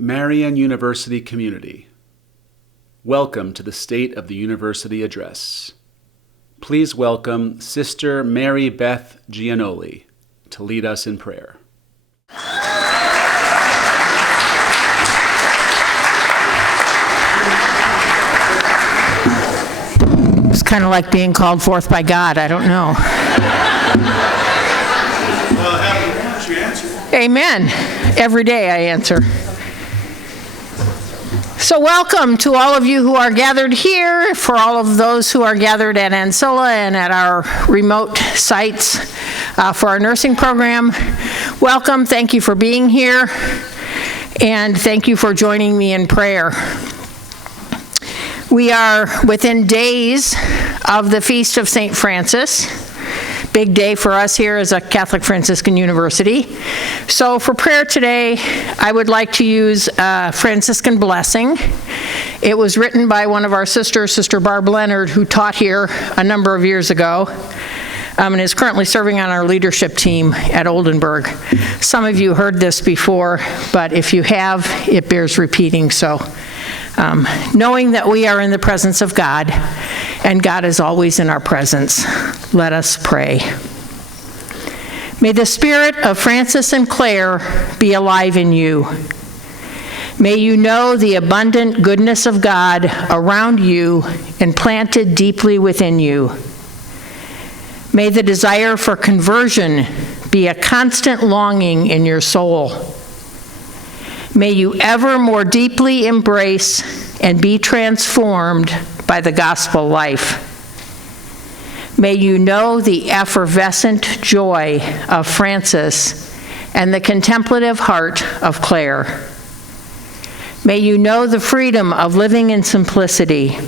Marian University community, welcome to the State of the University Address. Please welcome Sister Mary Beth Gianoli to lead us in prayer. It's kind of like being called forth by God. I don't know. Well, after once you answer. Amen. Every day I answer. So welcome to all of you who are gathered here, for all of those who are gathered at Ancilla and at our remote sites for our nursing program. Welcome. Thank you for being here. And thank you for joining me in prayer. We are within days of the Feast of St. Francis. Big day for us here as a Catholic Franciscan University. So for prayer today, I would like to use a Franciscan blessing. It was written by one of our sisters, Sister Barb Leonard, who taught here a number of years ago, and is currently serving on our leadership team at Oldenburg. Some of you heard this before, but if you have, it bears repeating. So knowing that we are in the presence of God, and God is always in our presence, let us pray. May the spirit of Francis and Claire be alive in you. May you know the abundant goodness of God around you and planted deeply within you. May the desire for conversion be a constant longing in your soul. May you ever more deeply embrace and be transformed by the gospel life. May you know the effervescent joy of Francis and the contemplative heart of Claire. May you know the freedom of living in simplicity.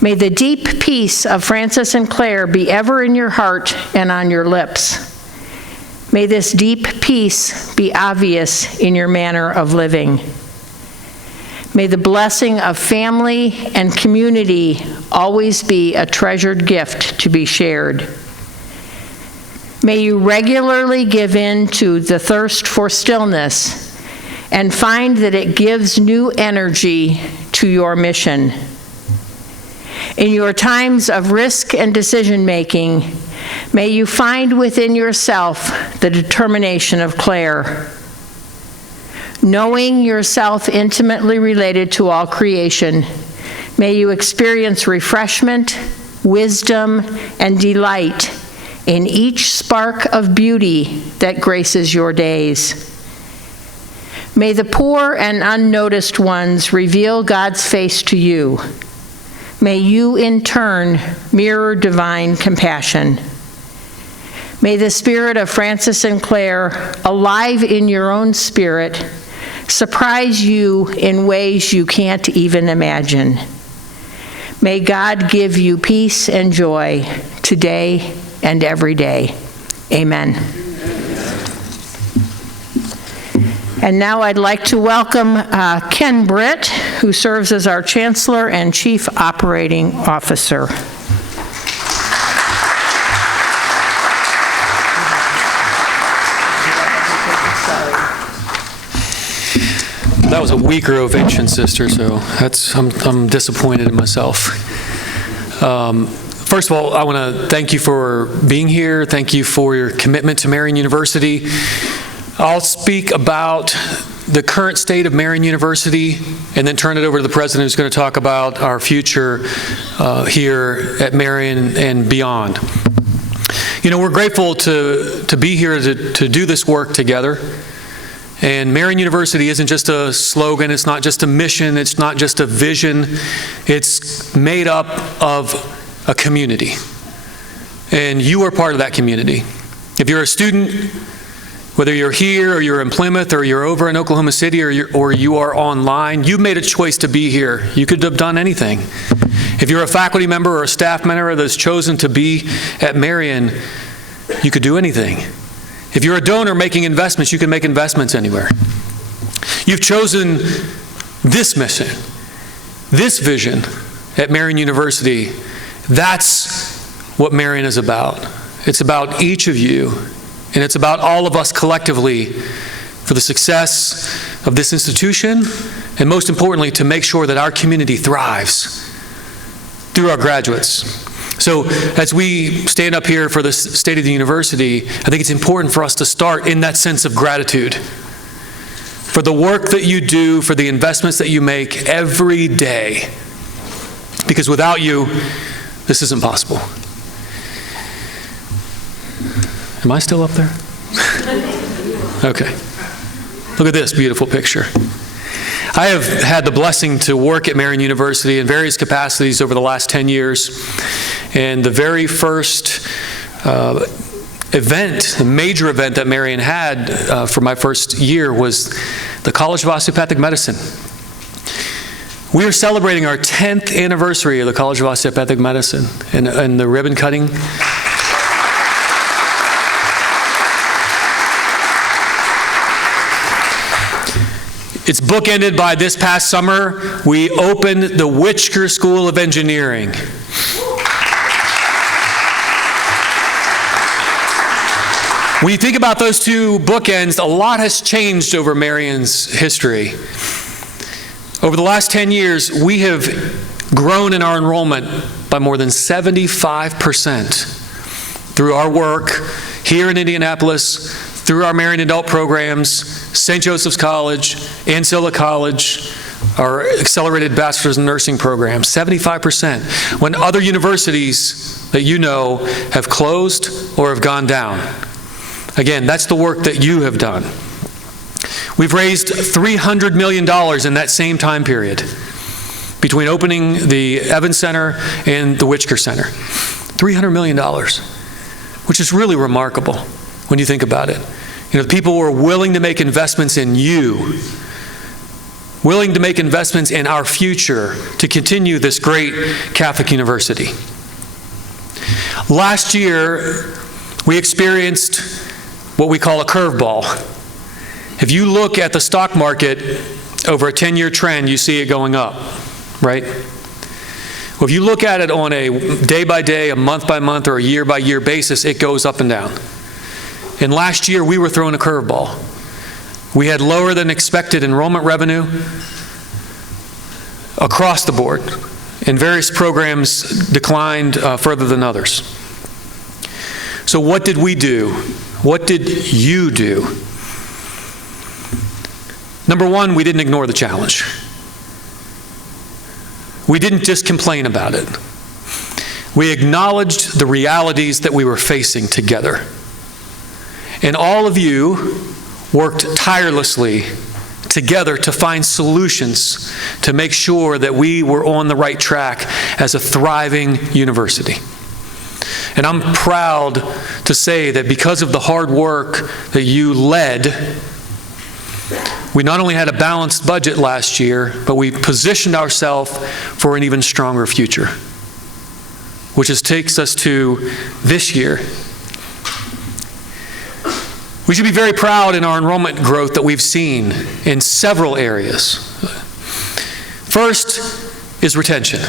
May the deep peace of Francis and Claire be ever in your heart and on your lips. May this deep peace be obvious in your manner of living. May the blessing of family and community always be a treasured gift to be shared. May you regularly give in to the thirst for stillness and find that it gives new energy to your mission. In your times of risk and decision-making, may you find within yourself the determination of Claire. Knowing yourself intimately related to all creation, may you experience refreshment, wisdom, and delight in each spark of beauty that graces your days. May the poor and unnoticed ones reveal God's face to you. May you, in turn, mirror divine compassion. May the spirit of Francis and Claire, alive in your own spirit, surprise you in ways you can't even imagine. May God give you peace and joy today and every day. Amen. And now I'd like to welcome Ken Britt, who serves as our Chancellor and Chief Operating Officer. That was a weaker ovation, sister, so I'm disappointed in myself. First of all, I want to thank you for being here. Thank you for your commitment to Marian University. I'll speak about the current state of Marian University and then turn it over to the president, who's going to talk about our future here at Marian and beyond. You know, we're grateful to be here to do this work together. And Marian University isn't just a slogan, it's not just a mission, it's not just a vision, it's made up of a community. And you are part of that community. If you're a student, whether you're here or you're in Plymouth or you're over in Oklahoma City or you are online, you made a choice to be here. You could have done anything. If you're a faculty member or a staff member that's chosen to be at Marian, you could do anything. If you're a donor making investments, you can make investments anywhere. You've chosen this mission, this vision at Marian University. That's what Marian is about. It's about each of you, and it's about all of us collectively for the success, of this institution, and most importantly, to make sure that our community thrives through our graduates. So as we stand up here for the State of the University, I think it's important for us to start in that sense of gratitude for the work that you do, for the investments that you make every day. Because without you, this isn't possible. Am I still up there? Okay. Look at this beautiful picture. I have had the blessing to work at Marian University in various capacities over the last 10 years. And the very first event, the major event that Marian had for my first year was the College of Osteopathic Medicine. We are celebrating our 10th anniversary of the College of Osteopathic Medicine and the ribbon cutting. It's bookended by this past summer, we opened the Whitcher School of Engineering. When you think about those two bookends, a lot has changed over Marian's history. Over the last 10 years, we have grown in our enrollment by more than 75% through our work here in Indianapolis, through our Marian adult programs, St. Joseph's College, Ancilla College, our accelerated bachelor's in nursing program, 75%. When other universities that you know have closed or have gone down. Again, that's the work that you have done. We've raised $300 million in that same time period between opening the Evans Center and the Whitcher Center. $300 million, which is really remarkable when you think about it. You know, people were willing to make investments in you, willing to make investments in our future to continue this great Catholic university. Last year, we experienced what we call a curveball. If you look at the stock market over a 10-year trend, you see it going up, right? Well, if you look at it on a day-by-day, a month-by-month, or a year-by-year basis, it goes up and down. And last year, we were thrown a curveball. We had lower than expected enrollment revenue across the board, and various programs declined further than others. So what did we do? What did you do? Number one, we didn't ignore the challenge. We didn't just complain about it. We acknowledged the realities that we were facing together. And all of you worked tirelessly together to find solutions to make sure that we were on the right track as a thriving university. And I'm proud to say that because of the hard work that you led, we not only had a balanced budget last year, but we positioned ourselves for an even stronger future, which takes us to this year. We should be very proud in our enrollment growth that we've seen in several areas. First is retention.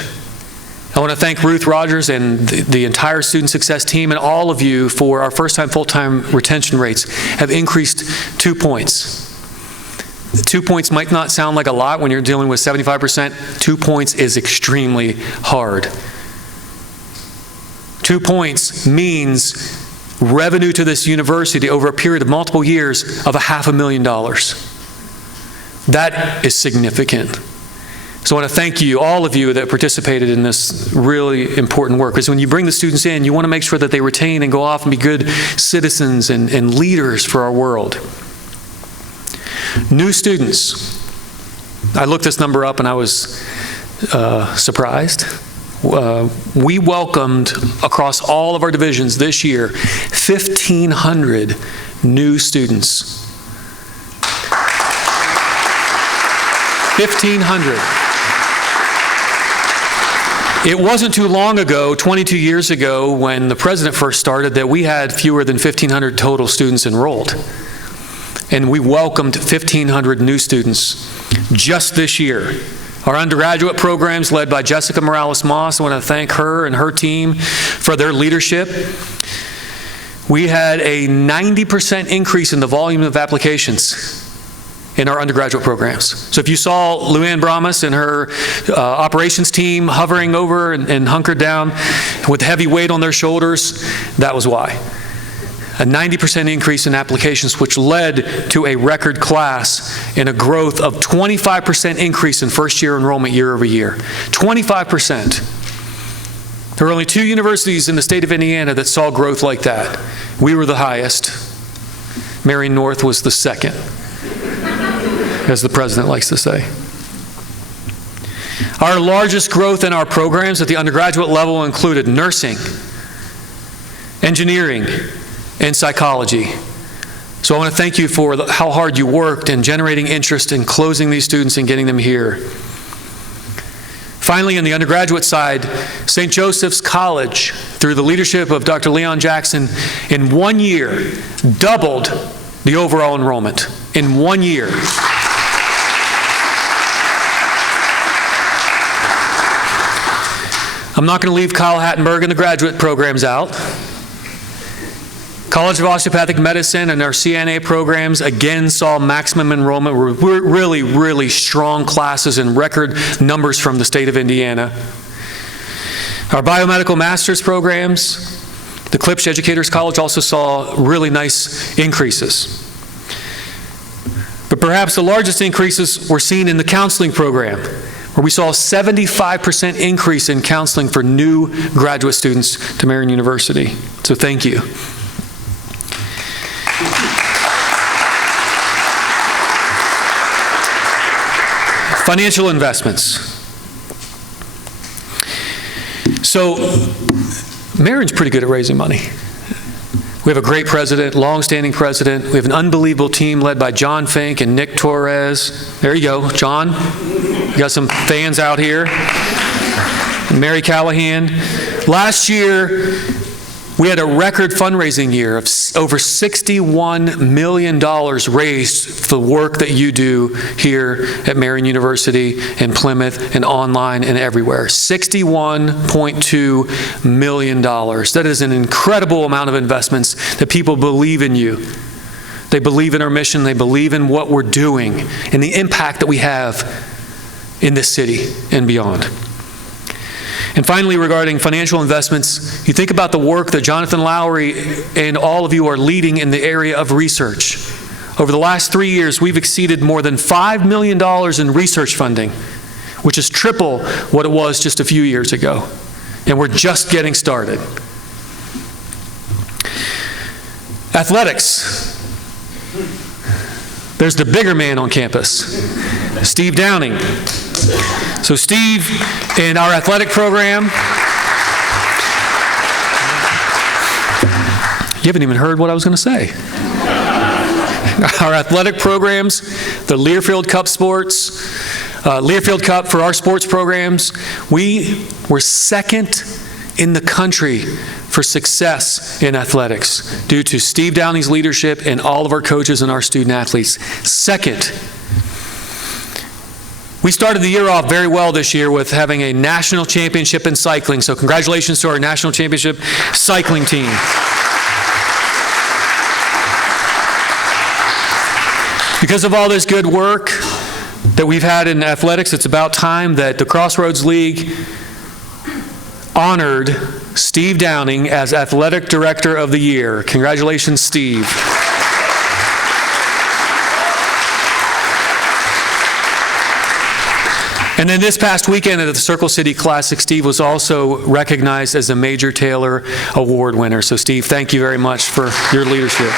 I want to thank Ruth Rogers and the entire student success team and all of you for our first-time, full-time retention rates have increased 2 points. 2 points might not sound like a lot when you're dealing with 75%. 2 points is extremely hard. 2 points means revenue to this university over a period of multiple years of $500,000. That is significant. So I want to thank you, all of you that participated in this really important work. Because when you bring the students in, you want to make sure that they retain and go off and be good citizens and leaders for our world. New students. I looked this number up and I was surprised. We welcomed across all of our divisions this year 1,500 new students. 1,500. It wasn't too long ago, 22 years ago, when the president first started, that we had fewer than 1,500 total students enrolled. And we welcomed 1,500 new students just this year. Our undergraduate programs led by Jessica Morales-Moss, I want to thank her and her team for their leadership. We had a 90% increase in the volume of applications. in our undergraduate programs. So if you saw Luann Brahmas and her operations team hovering over and hunkered down with heavy weight on their shoulders, that was why. A 90% increase in applications, which led to a record class and a growth of 25% increase in first-year enrollment year over year. 25%. There were only 2 universities in the state of Indiana that saw growth like that. We were the highest. Marian North was the second, as the president likes to say. Our largest growth in our programs at the undergraduate level included nursing, engineering, and psychology. So I want to thank you for how hard you worked in generating interest in closing these students and getting them here. Finally, on the undergraduate side, St. Joseph's College, through the leadership of Dr. Leon Jackson, in 1 year, doubled the overall enrollment. In 1 year. I'm not going to leave Kyle Hattenberg and the graduate programs out. College of Osteopathic Medicine and our CNA programs again saw maximum enrollment. We're really, really strong classes and record numbers from the state of Indiana. Our biomedical master's programs, the Klipsch Educators College also saw really nice increases. But perhaps the largest increases were seen in the counseling program, where we saw a 75% increase in counseling for new graduate students to Marian University. So thank you. Financial investments. So, Marian's pretty good at raising money. We have a great president, long-standing president. We have an unbelievable team led by John Fink and Nick Torres. There you go, John. You got some fans out here. And Mary Callahan. Last year, we had a record fundraising year of over $61 million raised for the work that you do here at Marian University and Plymouth and online and everywhere. $61.2 million. That is an incredible amount of investments that people believe in you. They believe in our mission. They believe in what we're doing and the impact that we have in this city and beyond. And finally, regarding financial investments, you think about the work that Jonathan Lowry and all of you are leading in the area of research. Over the last 3 years, we've exceeded more than $5 million in research funding, which is triple what it was just a few years ago. And we're just getting started. Athletics. There's the bigger man on campus, Steve Downing. So Steve, in our athletic program, you haven't even heard what I was going to say. Our athletic programs, the Learfield Cup sports, Learfield Cup for our sports programs, we were second in the country for success in athletics due to Steve Downing's leadership and all of our coaches and our student athletes. Second. We started the year off very well this year with having a national championship in cycling. So congratulations to our national championship cycling team. Because of all this good work that we've had in athletics, it's about time that the Crossroads League honored Steve Downing as Athletic Director of the Year. Congratulations, Steve. And then this past weekend at the Circle City Classic, Steve was also recognized as a Major Taylor Award winner. So Steve, thank you very much for your leadership.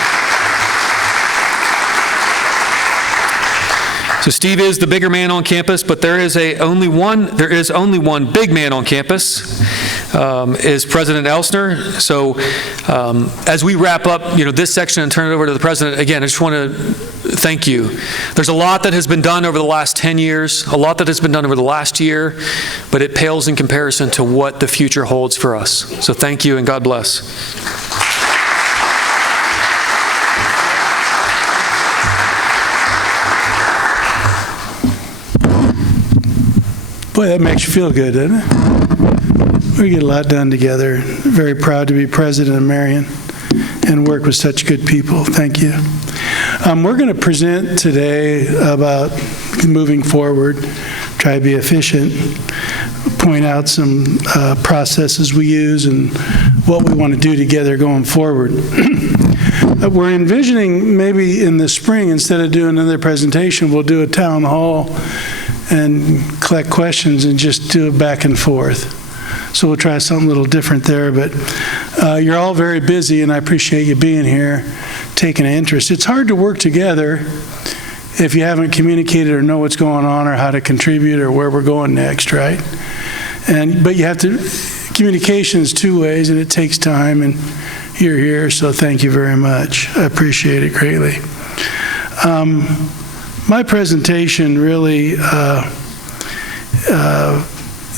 So Steve is the bigger man on campus, but there is only one big man on campus, is President Elsner. So as we wrap up this section and turn it over to the President, again, I just want to thank you. There's a lot that has been done over the last 10 years, a lot that has been done over the last year, but it pales in comparison to what the future holds for us. So thank you and God bless. Boy, that makes you feel good, doesn't it? We get a lot done together. Very proud to be president of Marian and work with such good people. Thank you. We're going to present today about moving forward, try to be efficient, point out some processes we use and what we want to do together going forward. We're envisioning maybe in the spring, instead of doing another presentation, we'll do a town hall and collect questions and just do it back and forth. So we'll try something a little different there, but you're all very busy, and I appreciate you being here, taking an interest. It's hard to work together if you haven't communicated or know what's going on or how to contribute or where we're going next, right? But you have to, communication is two ways, and it takes time, and you're here, so thank you very much. I appreciate it greatly. My presentation really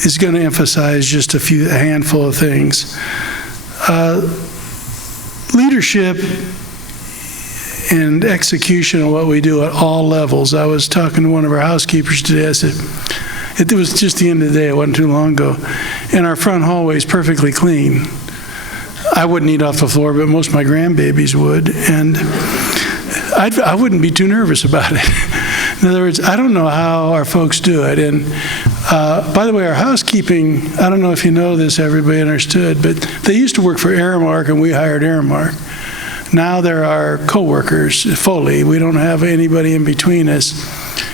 is going to emphasize just a handful of things. Leadership and execution of what we do at all levels. I was talking to one of our housekeepers today. I said, it was just the end of the day, it wasn't too long ago, and our front hallway is perfectly clean. I wouldn't eat off the floor, but most of my grandbabies would, and I wouldn't be too nervous about it. In other words, I don't know how our folks do it. And by the way, our housekeeping, I don't know if you know this, everybody understood, but they used to work for Aramark, and we hired Aramark. Now they're our co-workers fully. We don't have anybody in between us.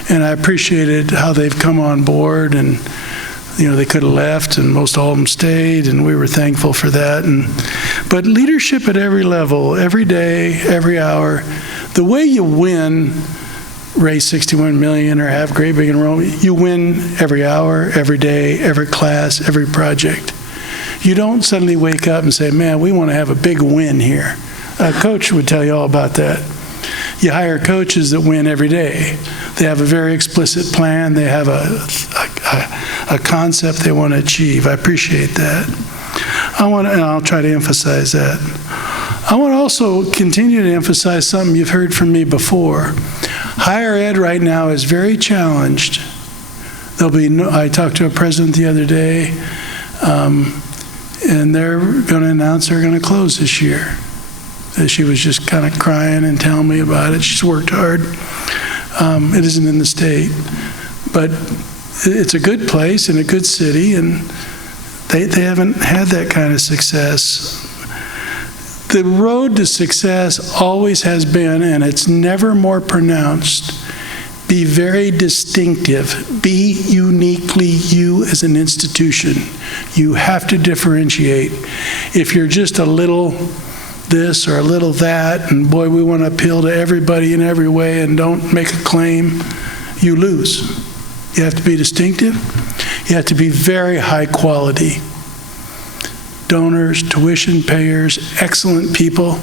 And I appreciated how they've come on board, and they could have left, and most all of them stayed, and we were thankful for that. But leadership at every level, every day, every hour, the way you win, raise 61 million or have great big enrollment, you win every hour, every day, every class, every project. You don't suddenly wake up and say, man, we want to have a big win here. A coach would tell you all about that. You hire coaches that win every day. They have a very explicit plan. They have a concept they want to achieve. I appreciate that. And I'll try to emphasize that. I want to also continue to emphasize something you've heard from me before. Higher ed right now is very challenged. I talked to a president the other day, and they're going to announce they're going to close this year. She was just kind of crying and telling me about it. She's worked hard. It isn't in the state, but it's a good place and a good city, and they haven't had that kind of success. The road to success always has been, and it's never more pronounced, be very distinctive. Be uniquely you as an institution. You have to differentiate. If you're just a little this or a little that, and boy, we want to appeal to everybody in every way and don't make a claim, you lose. You have to be distinctive. You have to be very high quality. Donors, tuition payers, excellent people,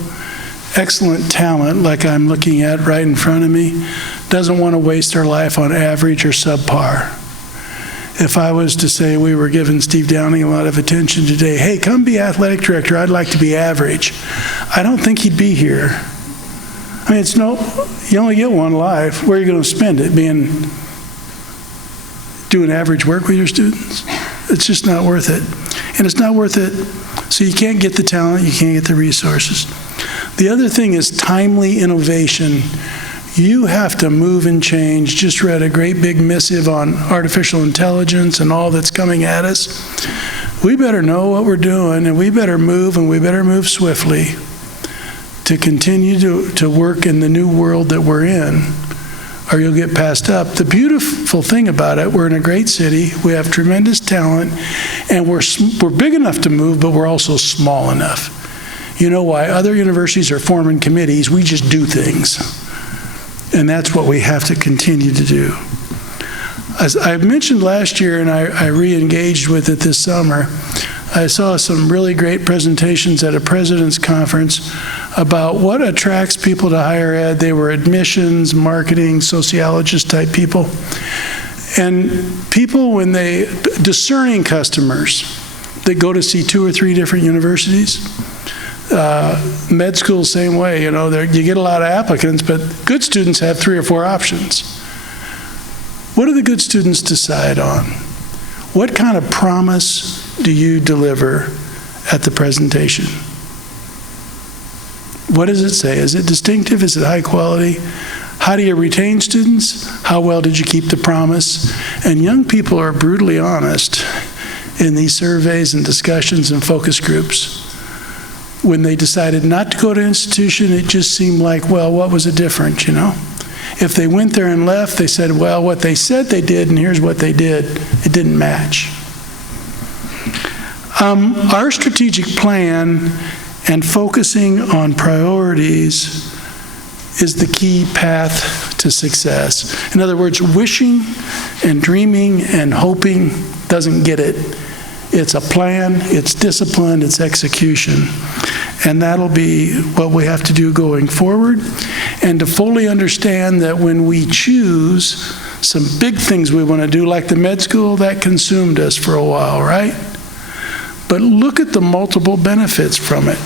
excellent talent, like I'm looking at right in front of me, doesn't want to waste their life on average or subpar. If I was to say we were giving Steve Downing a lot of attention today, hey, come be athletic director, I'd like to be average, I don't think he'd be here. I mean, you only get one life. Where are you going to spend it? Doing average work with your students? It's just not worth it. And it's not worth it, so you can't get the talent, you can't get the resources. The other thing is timely innovation. You have to move and change. Just read a great big missive on artificial intelligence and all that's coming at us. We better know what we're doing, and we better move swiftly to continue to work in the new world that we're in, or you'll get passed up. The beautiful thing about it, we're in a great city, we have tremendous talent, and we're big enough to move, but we're also small enough. You know why? Other universities are forming committees, we just do things. And that's what we have to continue to do. As I mentioned last year, and I re-engaged with it this summer, I saw some really great presentations at a president's conference about what attracts people to higher ed. They were admissions, marketing, sociologist type people. And people, discerning customers that go to see 2 or 3 different universities. Med school, same way, you get a lot of applicants, but good students have 3 or 4 options. What do the good students decide on? What kind of promise do you deliver at the presentation? What does it say? Is it distinctive? Is it high quality? How do you retain students? How well did you keep the promise? And young people are brutally honest in these surveys and discussions and focus groups. When they decided not to go to institution, it just seemed like, well, what was the difference, you know? If they went there and left, they said, well, what they said they did, and here's what they did. It didn't match. Our strategic plan and focusing on priorities is the key path to success. In other words, wishing and dreaming and hoping doesn't get it. It's a plan, it's discipline, it's execution. And that'll be what we have to do going forward. And to fully understand that when we choose some big things we want to do, like the med school, that consumed us for a while, right? But look at the multiple benefits from it.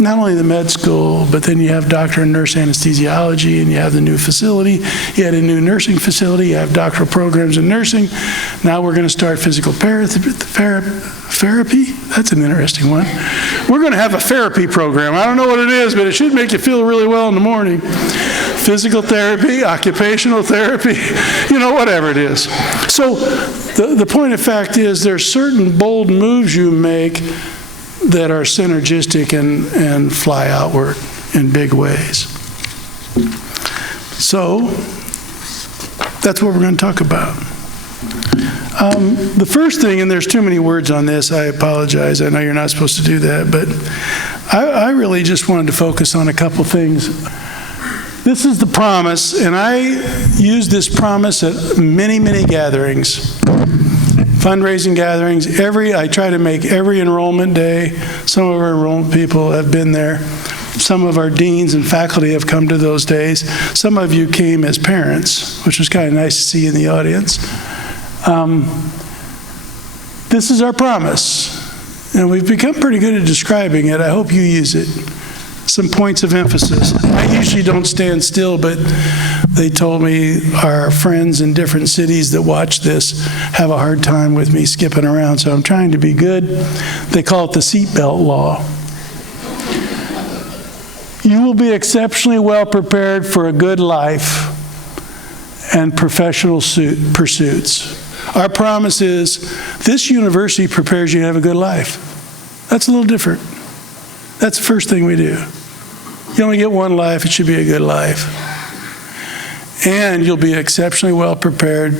Not only the med school, but then you have doctor and nurse anesthesiology, and you have the new facility. You had a new nursing facility. You have doctoral programs in nursing. Now we're going to start physical therapy. That's an interesting one. We're going to have a therapy program. I don't know what it is, but it should make you feel really well in the morning. Physical therapy, occupational therapy, you know, whatever it is. So the point of fact is there's certain bold moves you make that are synergistic and fly outward in big ways. So that's what we're going to talk about. The first thing, and there's too many words on this, I apologize. I know you're not supposed to do that, but I really just wanted to focus on a couple things. This is the promise, and I use this promise at many, many gatherings. Fundraising gatherings. I try to make every enrollment day. Some of our enrollment people have been there. Some of our deans and faculty have come to those days. Some of you came as parents, which was kind of nice to see in the audience. This is our promise, and we've become pretty good at describing it. I hope you use it. Some points of emphasis. I usually don't stand still, but they told me our friends in different cities that watch this have a hard time with me skipping around, so I'm trying to be good. They call it the seatbelt law. You will be exceptionally well prepared for a good life and professional pursuits. Our promise is this university prepares you to have a good life. That's a little different. That's the first thing we do. You only get one life, it should be a good life. And you'll be exceptionally well prepared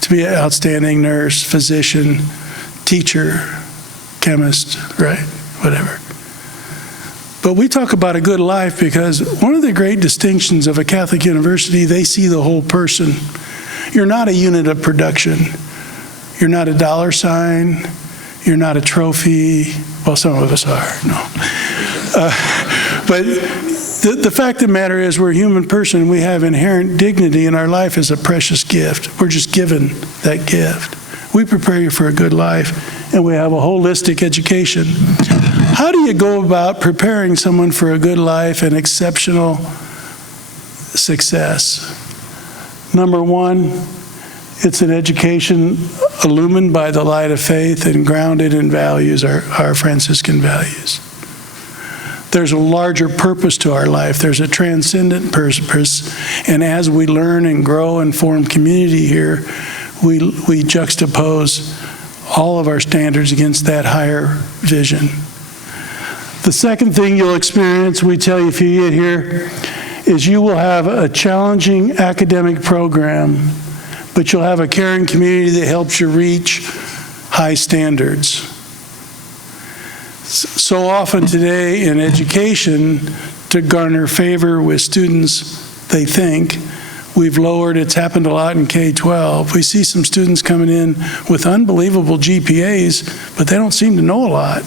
to be an outstanding nurse, physician, teacher, chemist, right? Whatever. But we talk about a good life because one of the great distinctions of a Catholic university, they see the whole person. You're not a unit of production. You're not a dollar sign. You're not a trophy. Well, some of us are, no. But the fact of the matter is we're a human person. We have inherent dignity, and our life is a precious gift. We're just given that gift. We prepare you for a good life, and we have a holistic education. How do you go about preparing someone for a good life and exceptional success? Number one, it's an education illumined by the light of faith and grounded in values, our Franciscan values. There's a larger purpose to our life. There's a transcendent purpose. And as we learn and grow and form community here, we juxtapose all of our standards against that higher vision. The second thing you'll experience, we tell you if you get here, is you will have a challenging academic program, but you'll have a caring community that helps you reach high standards. So often today in education, to garner favor with students, they think, we've lowered, it's happened a lot in K-12. We see some students coming in with unbelievable GPAs, but they don't seem to know a lot.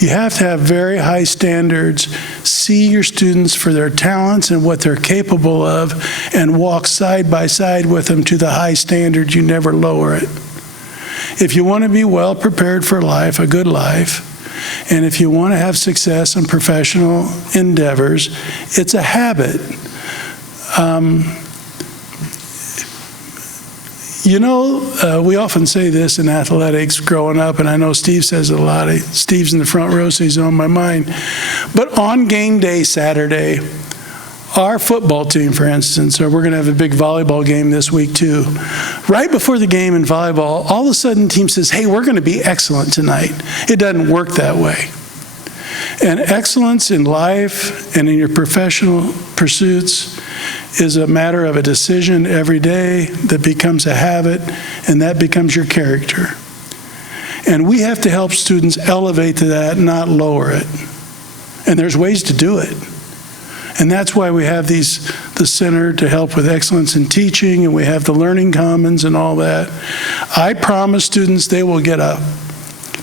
You have to have very high standards, see your students for their talents and what they're capable of, and walk side by side with them to the high standard. You never lower it. If you want to be well prepared for life, a good life, and if you want to have success in professional endeavors, it's a You know, we often say this in athletics growing up, and I know Steve says it a lot. Steve's in the front row, so he's on my mind. But on game day Saturday, our football team, for instance, or we're going to have a big volleyball game this week too. Right before the game in volleyball, all of a sudden the team says, hey, we're going to be excellent tonight. It doesn't work that way. And excellence in life and in your professional pursuits is a matter of a decision every day that becomes a habit, and that becomes your character. And we have to help students elevate to that, not lower it. And there's ways to do it. And that's why we have the Center to help with excellence in teaching, and we have the Learning Commons and all that. I promise students they will get a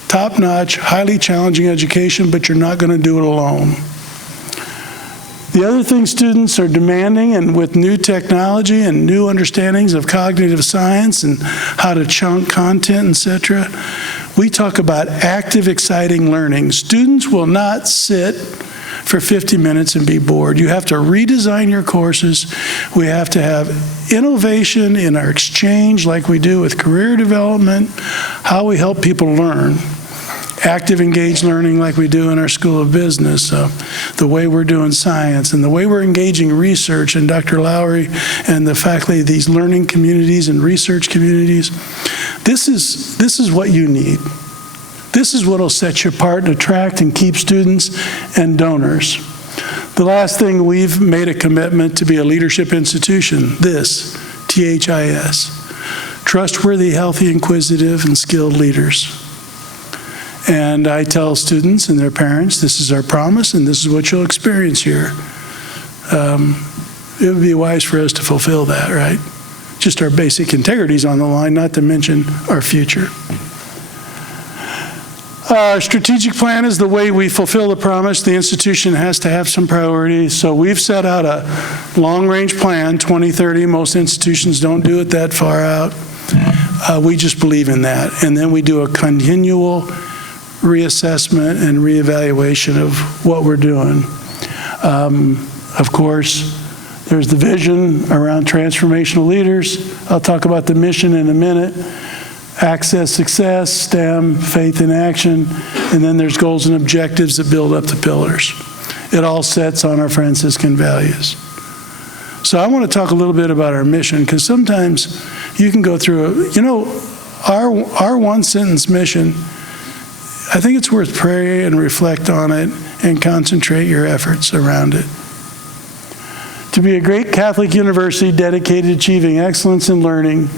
top-notch, highly challenging education, but you're not going to do it alone. The other thing students are demanding, and with new technology and new understandings of cognitive science and how to chunk content, etc., we talk about active, exciting learning. Students will not sit for 50 minutes and be bored. You have to redesign your courses. We have to have innovation in our exchange like we do with career development, how we help people learn. Active, engaged learning like we do in our School of Business, the way we're doing science, and the way we're engaging research, and Dr. Lowry and the faculty of these learning communities and research communities. This is what you need. This is what will set you apart and attract and keep students and donors. The last thing, we've made a commitment to be a leadership institution. This, THIS, trustworthy, healthy, inquisitive, and skilled leaders. And I tell students and their parents, this is our promise and this is what you'll experience here. It would be wise for us to fulfill that, right? Just our basic integrity's on the line, not to mention our future. Our strategic plan is the way we fulfill the promise. The institution has to have some priorities. So we've set out a long-range plan, 2030. Most institutions don't do it that far out. We just believe in that. And then we do a continual reassessment and reevaluation of what we're doing. Of course, there's the vision around transformational leaders. I'll talk about the mission in a minute. Access, success, STEM, faith in action, and then there's goals and objectives that build up the pillars. It all sets on our Franciscan values. So I want to talk a little bit about our mission, because sometimes you can go through, our one-sentence mission, I think it's worth praying and reflect on it and concentrate your efforts around it. To be a great Catholic university dedicated to achieving excellence in learning,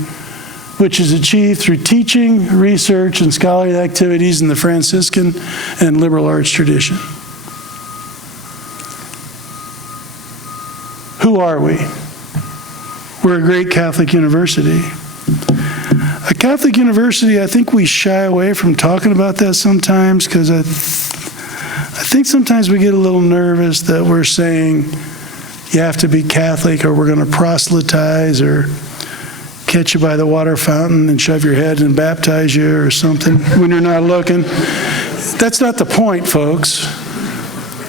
which is achieved through teaching, research, and scholarly activities in the Franciscan and liberal arts tradition. Who are we? We're a great Catholic university. A Catholic university, I think we shy away from talking about that sometimes, because I think sometimes we get a little nervous that we're saying you have to be Catholic or we're going to proselytize or catch you by the water fountain and shove your head and baptize you or something when you're not looking. That's not the point, folks.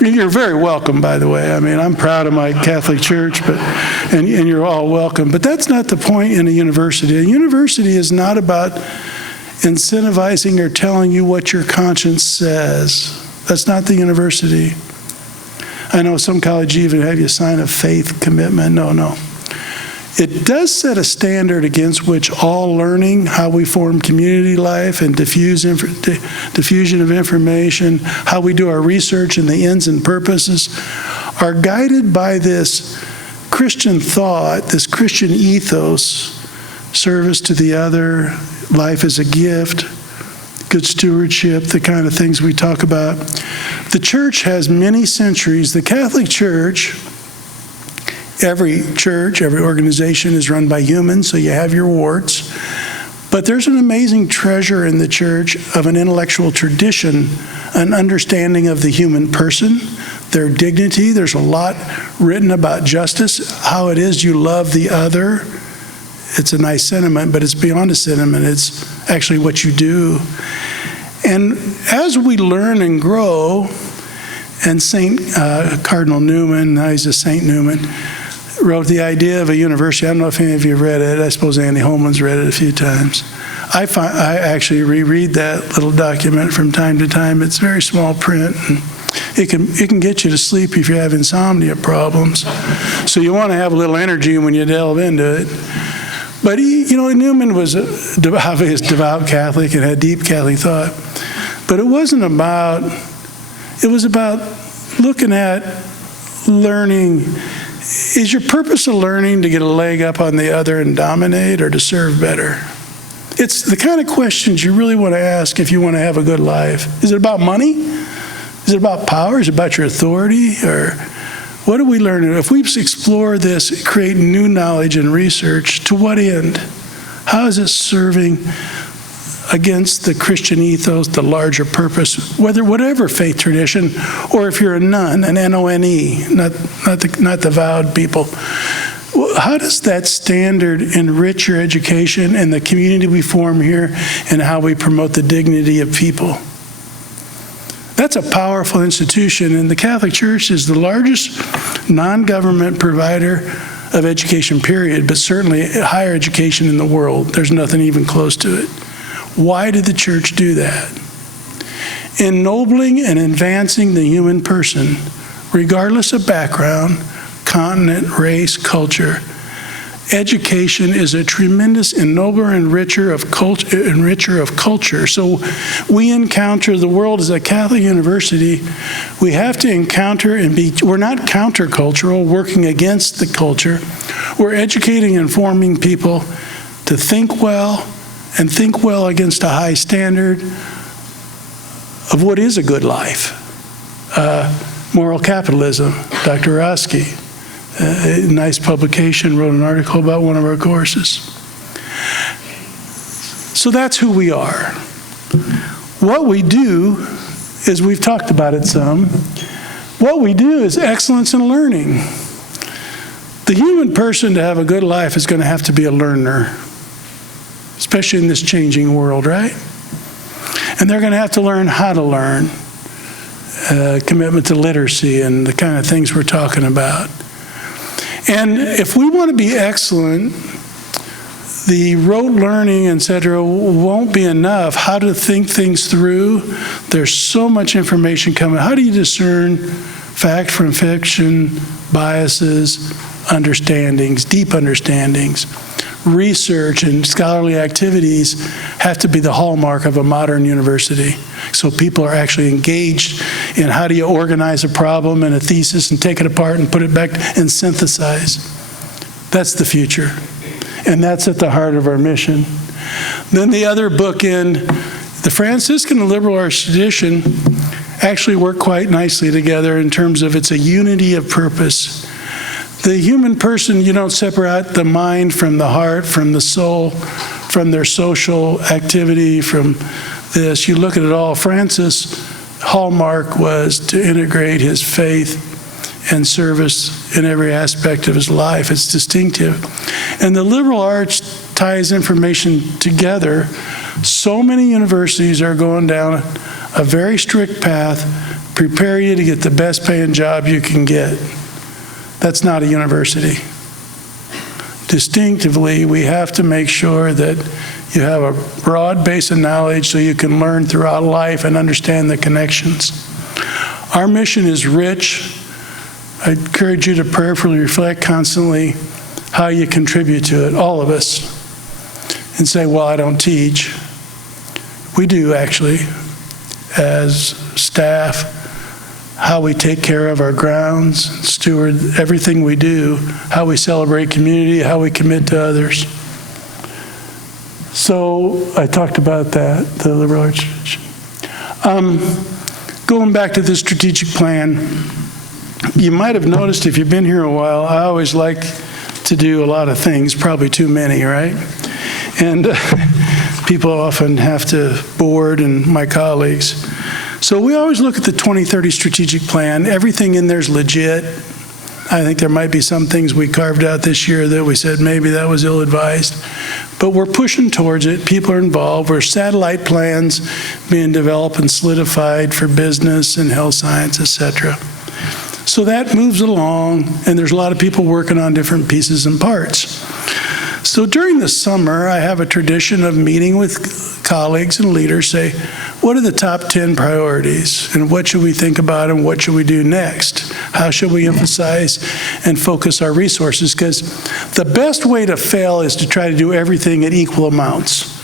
You're very welcome, by the way. I mean, I'm proud of my Catholic Church, and you're all welcome. But that's not the point in a university. A university is not about incentivizing or telling you what your conscience says. That's not the university. I know some colleges even have you sign a faith commitment. No. It does set a standard against which all learning, how we form community life and diffusion of information, how we do our research and the ends and purposes are guided by this Christian thought, this Christian ethos, service to the other, life as a gift, good stewardship, the kind of things we talk about. The church has many centuries. The Catholic Church, every organization is run by humans, so you have your warts. But there's an amazing treasure in the church of an intellectual tradition, an understanding of the human person, their dignity. There's a lot written about justice, how it is you love the other. It's a nice sentiment, but it's beyond a sentiment. It's actually what you do. And as we learn and grow, and Cardinal Newman, now he's a Saint Newman, wrote The Idea of a University. I don't know if any of you have read it. I suppose Andy Holman's read it a few times. I actually reread that little document from time to time. It's very small print, and it can get you to sleep if you have insomnia problems. So you want to have a little energy when you delve into it. But Newman was a devout Catholic and had deep Catholic thought. But it was about looking at learning. Is your purpose of learning to get a leg up on the other and dominate, or to serve better? It's the kind of questions you really want to ask if you want to have a good life. Is it about money? Is it about power? Is it about your authority? Or what are we learning? If we explore this, create new knowledge and research, to what end? How is it serving against the Christian ethos, the larger purpose, whatever faith tradition, or if you're a nun, an N-O-N-E, not the vowed people. How does that standard enrich your education and the community we form here, and how we promote the dignity of people? That's a powerful institution, and the Catholic Church is the largest non-government provider of education, period, but certainly higher education in the world. There's nothing even close to it. Why did the church do that? Ennobling and advancing the human person, regardless of background, continent, race, culture. Education is a tremendous ennobler and enricher of culture. So we encounter the world as a Catholic university. We have to encounter we're not countercultural, working against the culture. We're educating and forming people to think well, and think well against a high standard of what is a good life. Moral capitalism, Dr. Roski, a nice publication, wrote an article about one of our courses. So that's who we are. What we do is, we've talked about it some, what we do is excellence in learning. The human person, to have a good life, is going to have to be a learner, especially in this changing world, right? And they're going to have to learn how to learn, commitment to literacy and the kind of things we're talking about. And if we want to be excellent, the rote learning, etc., won't be enough. How to think things through. There's so much information coming. How do you discern fact from fiction, biases, understandings, deep understandings? Research and scholarly activities have to be the hallmark of a modern university. So people are actually engaged in how do you organize a problem and a thesis and take it apart and put it back and synthesize. That's the future. And that's at the heart of our mission. Then the other bookend, the Franciscan and liberal arts tradition actually work quite nicely together in terms of it's a unity of purpose. The human person, you don't separate the mind from the heart, from the soul, from their social activity, from this. You look at it all. Francis' hallmark was to integrate his faith and service in every aspect of his life. It's distinctive. And the liberal arts ties information together. So many universities are going down a very strict path, prepare you to get the best paying job you can get. That's not a university. Distinctively, we have to make sure that you have a broad base of knowledge so you can learn throughout life and understand the connections. Our mission is rich. I encourage you to prayerfully reflect constantly how you contribute to it, all of us, and say, well, I don't teach. We do, actually, as staff. How we take care of our grounds, steward everything we do, how we celebrate community, how we commit to others. So I talked about that, the liberal arts tradition. Going back to the strategic plan, you might have noticed if you've been here a while, I always like to do a lot of things, probably too many, right? And people often have to board, and my colleagues. So we always look at the 2030 strategic plan. Everything in there is legit. I think there might be some things we carved out this year that we said maybe that was ill-advised. But we're pushing towards it. People are involved. We're satellite plans being developed and solidified for business and health science, etc. So that moves along, and there's a lot of people working on different pieces and parts. So during the summer, I have a tradition of meeting with colleagues and leaders, say, what are the top 10 priorities, and what should we think about, and what should we do next? How should we emphasize and focus our resources? Because the best way to fail is to try to do everything at equal amounts.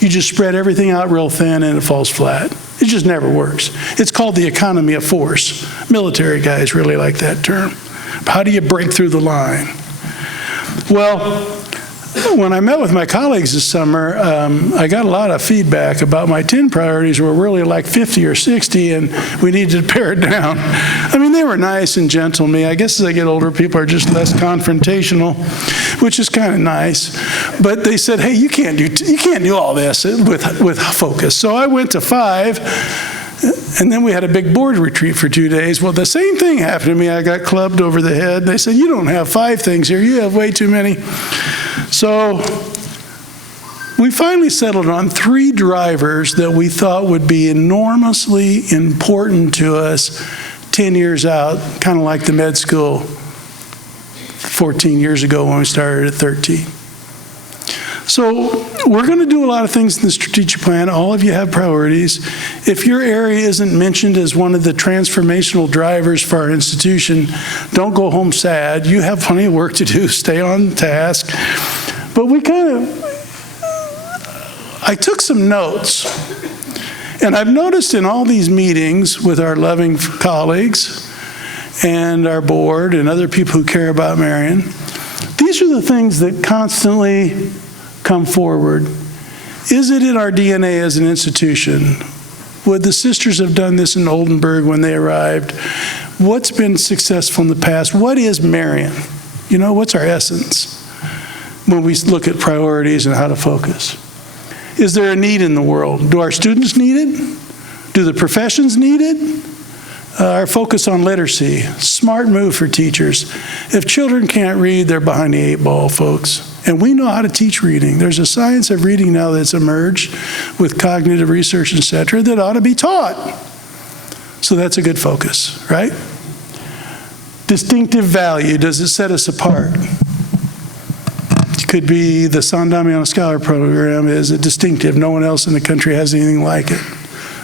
You just spread everything out real thin and it falls flat. It just never works. It's called the economy of force. Military guys really like that term. How do you break through the line? Well, when I met with my colleagues this summer, I got a lot of feedback about my 10 priorities were really like 50 or 60, and we needed to pare it down. I mean, they were nice and gentle to me. I guess as I get older, people are just less confrontational, which is kind of nice. But they said, hey, you can't do all this with focus. So I went to 5. And then we had a big board retreat for 2 days. Well, the same thing happened to me. I got clubbed over the head. They said, you don't have 5 things here. You have way too many. So we finally settled on 3 drivers that we thought would be enormously important to us 10 years out, kind of like the med school 14 years ago when we started at 13. So we're going to do a lot of things in the strategic plan. All of you have priorities. If your area isn't mentioned as one of the transformational drivers for our institution, don't go home sad. You have plenty of work to do. Stay on task. But I took some notes. And I've noticed in all these meetings with our loving colleagues and our board and other people who care about Marian, these are the things that constantly come forward. Is it in our DNA as an institution? Would the sisters have done this in Oldenburg when they arrived? What's been successful in the past? What is Marian? You know, what's our essence when we look at priorities and how to focus? Is there a need in the world? Do our students need it? Do the professions need it? Our focus on literacy, smart move for teachers. If children can't read, they're behind the 8 ball, folks. And we know how to teach reading. There's a science of reading now that's emerged with cognitive research, et cetera, that ought to be taught. So that's a good focus, right? Distinctive value, does it set us apart? It could be the San Damiano Scholar Program is a distinctive. No one else in the country has anything like it.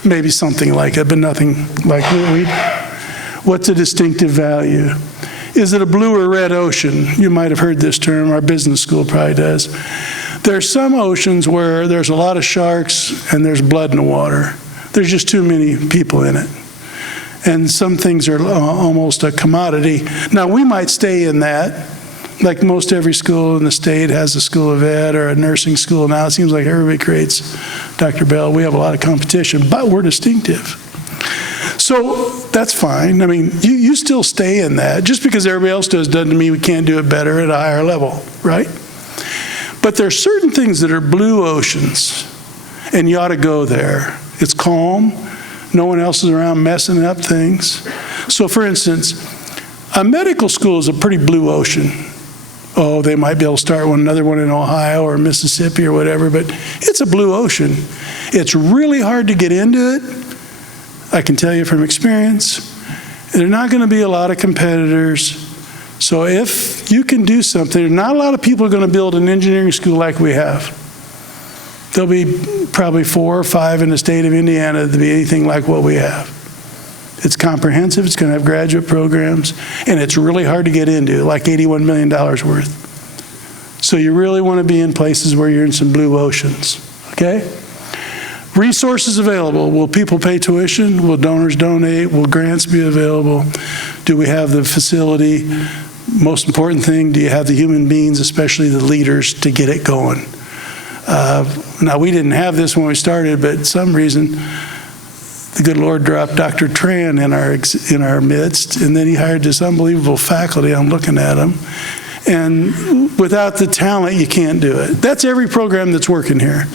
Maybe something like it, but nothing like what we do. What's a distinctive value? Is it a blue or red ocean? You might have heard this term. Our business school probably does. There's some oceans where there's a lot of sharks and there's blood in the water. There's just too many people in it. And some things are almost a commodity. Now, we might stay in that. Like most every school in the state has a school of ed or a nursing school now. It seems like everybody creates, Dr. Bell, we have a lot of competition, but we're distinctive. So that's fine. I mean, you still stay in that. Just because everybody else does doesn't mean we can't do it better at a higher level, right? But there are certain things that are blue oceans, and you ought to go there. It's calm. No one else is around messing up things. So for instance, a medical school is a pretty blue ocean. Oh, they might be able to start another one in Ohio or Mississippi or whatever, but it's a blue ocean. It's really hard to get into it. I can tell you from experience. There are not going to be a lot of competitors. So if you can do something, not a lot of people are going to build an engineering school like we have. There'll be probably 4 or 5 in the state of Indiana to be anything like what we have. It's comprehensive, it's going to have graduate programs, and it's really hard to get into, like $81 million worth. So you really want to be in places where you're in some blue oceans, okay? Resources available. Will people pay tuition? Will donors donate? Will grants be available? Do we have the facility? Most important thing, do you have the human beings, especially the leaders, to get it going? Now, we didn't have this when we started, but some reason, the good Lord dropped Dr. Tran in our midst, and then he hired this unbelievable faculty. I'm looking at him. And without the talent, you can't do it. That's every program that's working here.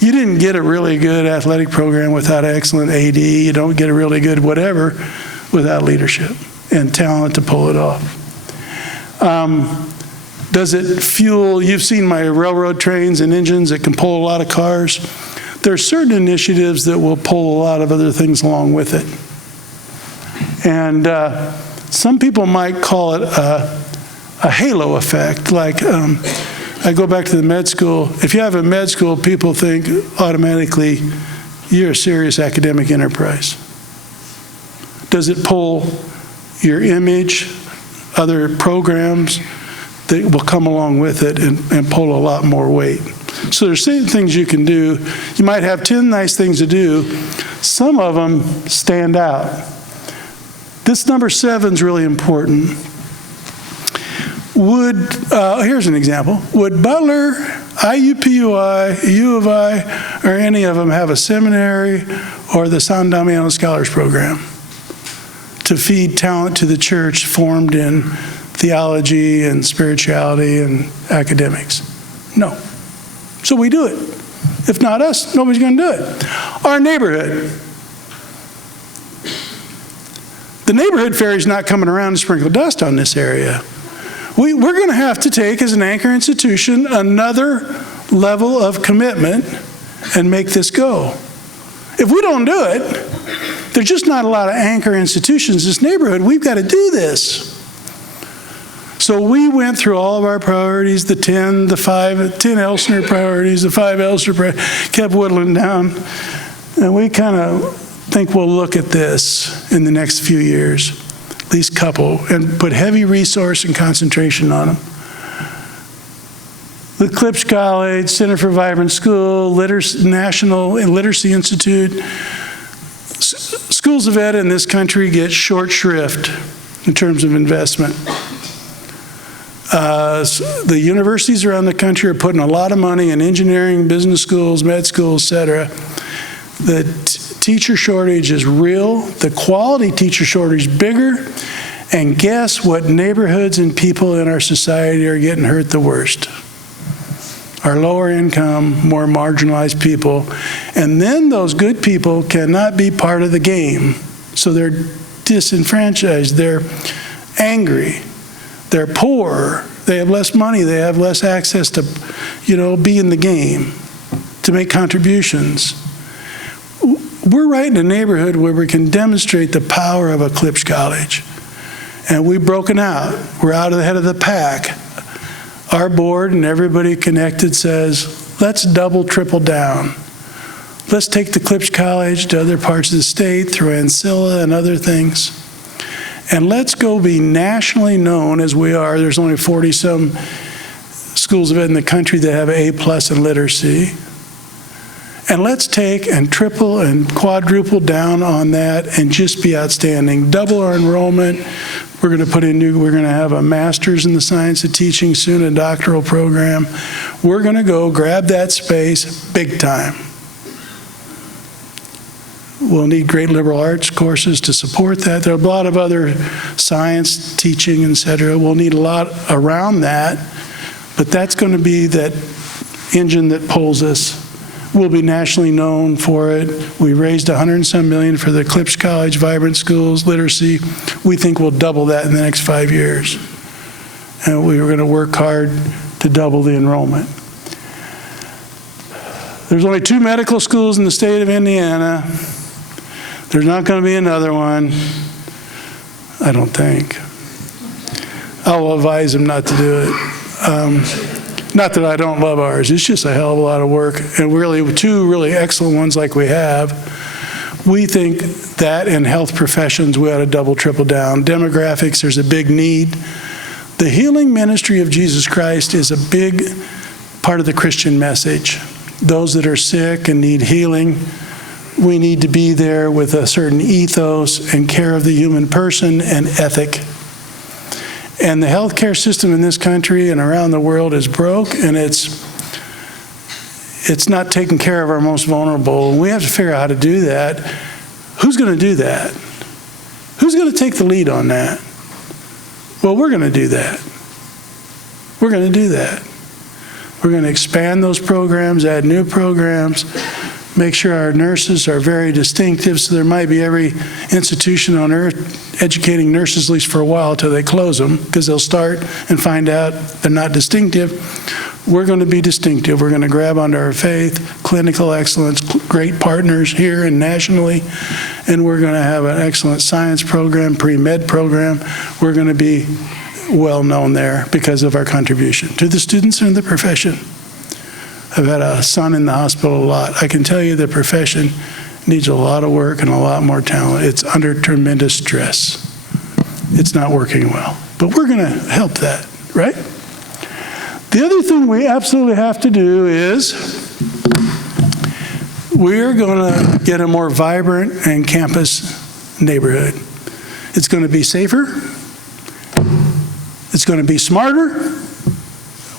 You didn't get a really good athletic program without excellent AD. You don't get a really good whatever without leadership and talent to pull it off. Does it fuel? You've seen my railroad trains and engines that can pull a lot of cars. There are certain initiatives that will pull a lot of other things along with it. And Some people might call it a halo effect. Like, I go back to the med school. If you have a med school, people think automatically you're a serious academic enterprise. Does it pull your image, other programs that will come along with it and pull a lot more weight? So there's certain things you can do. You might have 10 nice things to do. Some of them stand out. This number 7 is really important. Here's an example. Would Butler, IUPUI, U of I, or any of them have a seminary or the San Damiano Scholars Program to feed talent to the church formed in theology and spirituality and academics? No. So we do it. If not us, nobody's going to do it. Our neighborhood. The neighborhood fair is not coming around to sprinkle dust on this area. We're going to have to take, as an anchor institution, another level of commitment and make this go. If we don't do it, there's just not a lot of anchor institutions in this neighborhood. We've got to do this. So we went through all of our priorities, the 10 Elsinore priorities, the 5 Elsinore priorities, kept whittling down. And we kind of think we'll look at this in the next few years, at least couple, and put heavy resource and concentration on them. The Klipsch College, Center for Vibrant School, National Literacy Institute. Schools of ed in this country get short shrift in terms of investment. The universities around the country are putting a lot of money in engineering, business schools, med schools, et cetera. The teacher shortage is real. The quality teacher shortage is bigger. And guess what neighborhoods and people in our society are getting hurt the worst? Our lower income, more marginalized people. And then those good people cannot be part of the game. So they're disenfranchised, they're angry, they're poor, they have less money, they have less access to, be in the game, to make contributions. We're right in a neighborhood where we can demonstrate the power of a Klipsch College. And we've broken out. We're out ahead of the pack. Our board and everybody connected says, let's double, triple down. Let's take the Klipsch College to other parts of the state through Ancilla and other things. And let's go be nationally known as we are. There's only 40-some schools of ed in the country that have A+ in literacy. And let's take and triple and quadruple down on that and just be outstanding. Double our enrollment. We're going to have a master's in the science of teaching soon, a doctoral program. We're going to go grab that space big time. We'll need great liberal arts courses to support that. There are a lot of other science teaching, et cetera. We'll need a lot around that, but that's going to be that engine that pulls us. We'll be nationally known for it. We raised $100 and some million for the Klipsch College, Vibrant Schools, literacy. We think we'll double that in the next 5 years. And we were going to work hard to double the enrollment. There's only 2 medical schools in the state of Indiana. There's not going to be another one, I don't think. I will advise them not to do it. Not that I don't love ours, it's just a hell of a lot of work. And really, 2 really excellent ones like we have. We think that in health professions, we ought to double, triple down. Demographics, there's a big need. The healing ministry of Jesus Christ is a big part of the Christian message. Those that are sick and need healing, we need to be there with a certain ethos and care of the human person and ethic. And the healthcare system in this country and around the world is broke, and it's not taking care of our most vulnerable. And we have to figure out how to do that. Who's going to do that? Who's going to take the lead on that? Well, we're going to do that. We're going to do that. We're going to expand those programs, add new programs, make sure our nurses are very distinctive, so there might be every institution on earth educating nurses at least for a while till they close them, because they'll start and find out they're not distinctive. We're going to be distinctive. We're going to grab onto our faith, clinical excellence, great partners here and nationally, and we're going to have an excellent science program, pre-med program. We're going to be well known there because of our contribution to the students and the profession. I've had a son in the hospital a lot. I can tell you the profession needs a lot of work and a lot more talent. It's under tremendous stress. It's not working well. But we're going to help that, right? The other thing we absolutely have to do is we're going to get a more vibrant and campus neighborhood. It's going to be safer. It's going to be smarter.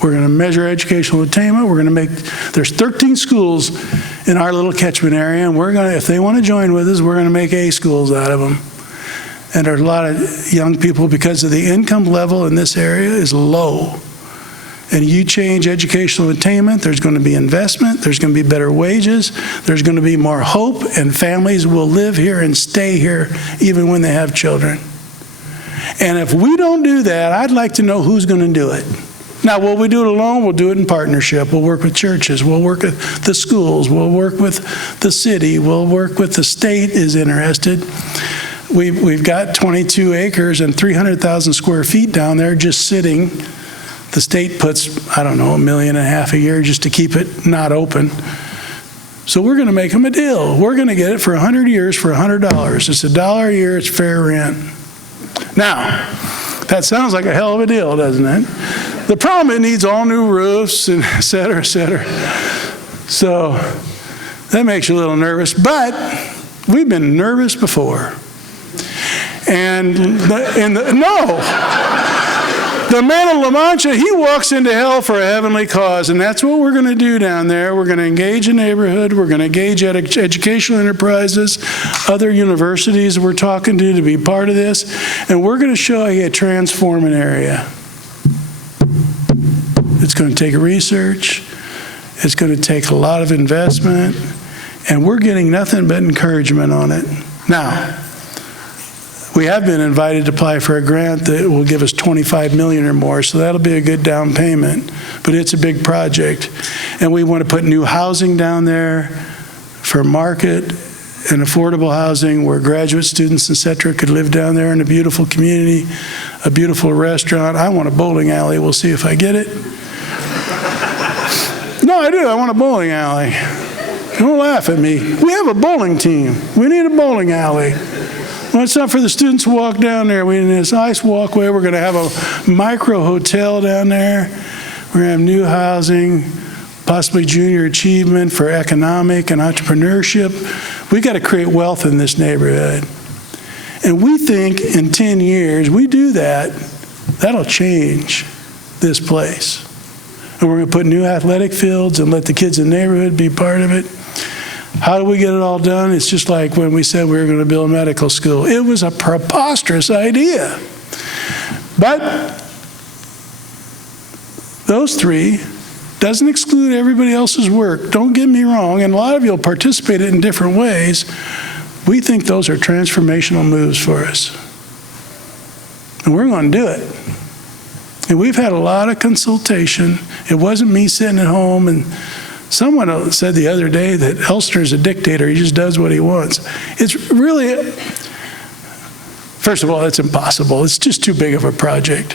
We're going to measure educational attainment. We're going to make, there's 13 schools in our little catchment area, and we're going to, if they want to join with us, we're going to make A schools out of them. And there's a lot of young people, because of the income level in this area is low. And you change educational attainment, there's going to be investment, there's going to be better wages, there's going to be more hope, and families will live here and stay here even when they have children. And if we don't do that, I'd like to know who's going to do it. Now, will we do it alone? We'll do it in partnership. We'll work with churches. We'll work with the schools. We'll work with the city. We'll work with the state is interested. We've got 22 acres and 300,000 square feet down there just sitting. The state puts, I don't know, $1.5 million a year just to keep it not open. So we're going to make them a deal. We're going to get it for 100 years for $100. It's $1 a year. It's fair rent. Now, that sounds like a hell of a deal, doesn't it? The problem, it needs all new roofs and et cetera, et cetera. So that makes you a little nervous, but we've been nervous before. And the man of La Mancha, he walks into hell for a heavenly cause, and that's what we're going to do down there. We're going to engage a neighborhood. We're going to engage educational enterprises, other universities we're talking to be part of this, and we're going to show you a transforming area. It's going to take research. It's going to take a lot of investment, and we're getting nothing but encouragement on it. Now, we have been invited to apply for a grant that will give us $25 million or more, so that'll be a good down payment, but it's a big project. And we want to put new housing down there for market and affordable housing where graduate students, et cetera, could live down there in a beautiful community, a beautiful restaurant. I want a bowling alley. We'll see if I get it. No, I do. I want a bowling alley. Don't laugh at me. We have a bowling team. We need a bowling alley. Well, it's not for the students to walk down there. We need this nice walkway. We're going to have a micro hotel down there. We're going to have new housing, possibly junior achievement for economic and entrepreneurship. We got to create wealth in this neighborhood. And we think in 10 years, we do that, that'll change this place. And we're going to put new athletic fields and let the kids in the neighborhood be part of it. How do we get it all done? It's just like when we said we were going to build a medical school. It was a preposterous idea. But those three doesn't exclude everybody else's work. Don't get me wrong, and a lot of you will participate in different ways. We think those are transformational moves for us. And we're going to do it. And we've had a lot of consultation. It wasn't me sitting at home, and someone said the other day that Elstner's a dictator. He just does what he wants. It's really, first of all, it's impossible. It's just too big of a project.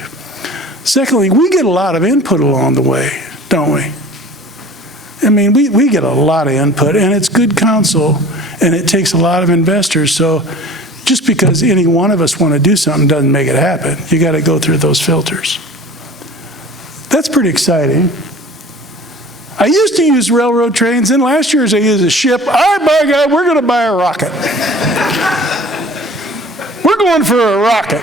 Secondly, we get a lot of input along the way, don't we? I mean, we get a lot of input, and it's good counsel, and it takes a lot of investors. So just because any one of us want to do something doesn't make it happen. You got to go through those filters. That's pretty exciting. I used to use railroad trains, and last year I used a ship. All right, by God, we're going to buy a rocket. We're going for a rocket.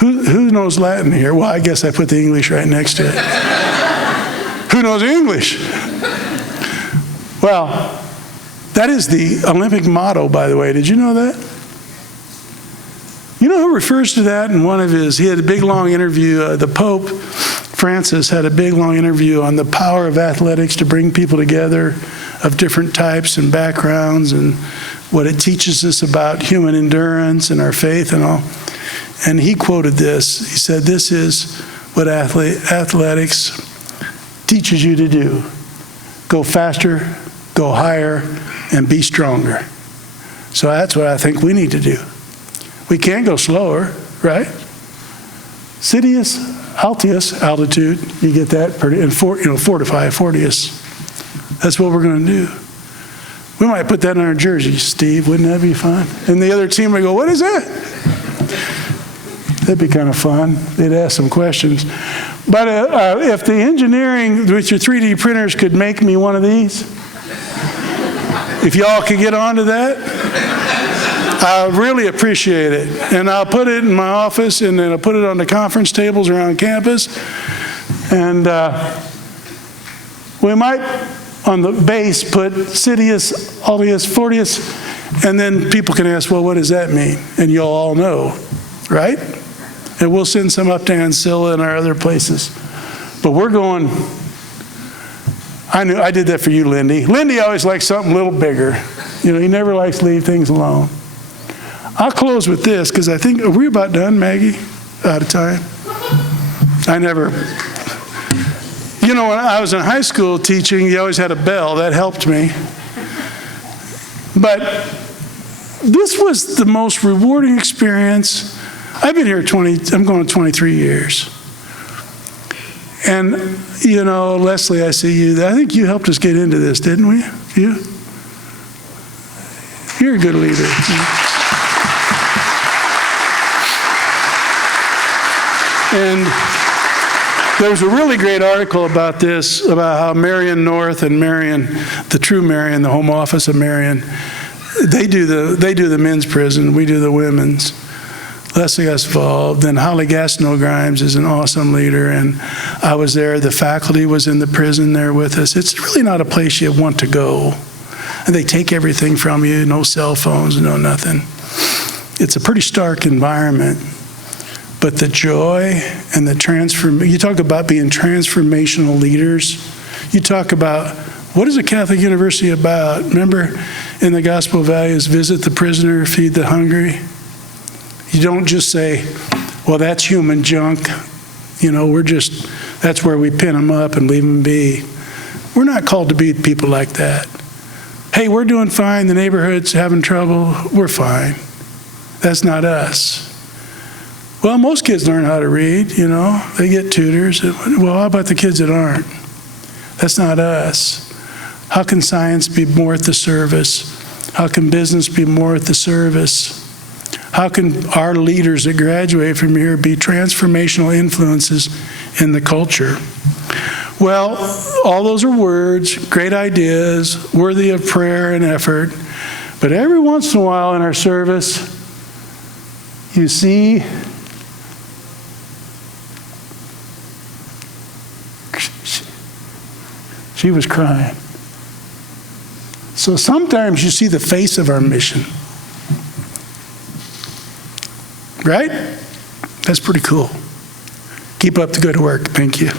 Who knows Latin here? Well, I guess I put the English right next to it. Who knows English? Well, that is the Olympic motto, by the way. Did you know that? You know who refers to that in one of his, he had a big long interview, the Pope Francis had a big long interview on the power of athletics to bring people together of different types and backgrounds and what it teaches us about human endurance and our faith and all. And he quoted this. He said, this is what athletics teaches you to do. Go faster, go higher, and be stronger. So that's what I think we need to do. We can't go slower, right? Citius, altius, altitude, you get that, and fortify, fortius. That's what we're going to do. We might put that on our jersey, Steve. Wouldn't that be fun? And the other team would go, what is that? That'd be kind of fun. They'd ask some questions. But if the engineering with your 3D printers could make me one of these, if y'all could get onto that, I would really appreciate it. And I'll put it in my office, and then I'll put it on the conference tables around campus. And we might, on the base, put Citius, Altius, Fortius, and then people can ask, well, what does that mean? And you'll all know, right? And we'll send some up to Ancilla and our other places. But we're going, I did that for you, Lindy. Lindy always likes something a little bigger. He never likes to leave things alone. I'll close with this, because I think, are we about done, Maggie? Out of time? When I was in high school teaching, you always had a bell. That helped me. But this was the most rewarding experience. I've been here I'm going 23 years. And, Leslie, I see you. I think you helped us get into this, didn't we? You're a good leader. And there was a really great article about this, about how Marian North and Marian, the true Marian, the home office of Marian, they do the men's prison, we do the women's. Leslie got involved, and Holly Gastineau-Grimes is an awesome leader, and I was there. The faculty was in the prison there with us. It's really not a place you want to go. And they take everything from you, no cell phones, no nothing. It's a pretty stark environment. But the joy and the you talk about being transformational leaders. You talk about, what is a Catholic university about? Remember in the gospel values, visit the prisoner, feed the hungry. You don't just say, well, that's human junk. That's where we pin them up and leave them be. We're not called to be people like that. Hey, we're doing fine. The neighborhood's having trouble. We're fine. That's not us. Well, most kids learn how to read, They get tutors. Well, how about the kids that aren't? That's not us. How can science be more at the service? How can business be more at the service? How can our leaders that graduate from here be transformational influences in the culture? Well, all those are words, great ideas, worthy of prayer and effort. But every once in a while in our service, you see she was crying. So sometimes you see the face of our mission. Right? That's pretty cool. Keep up the good work. Thank you.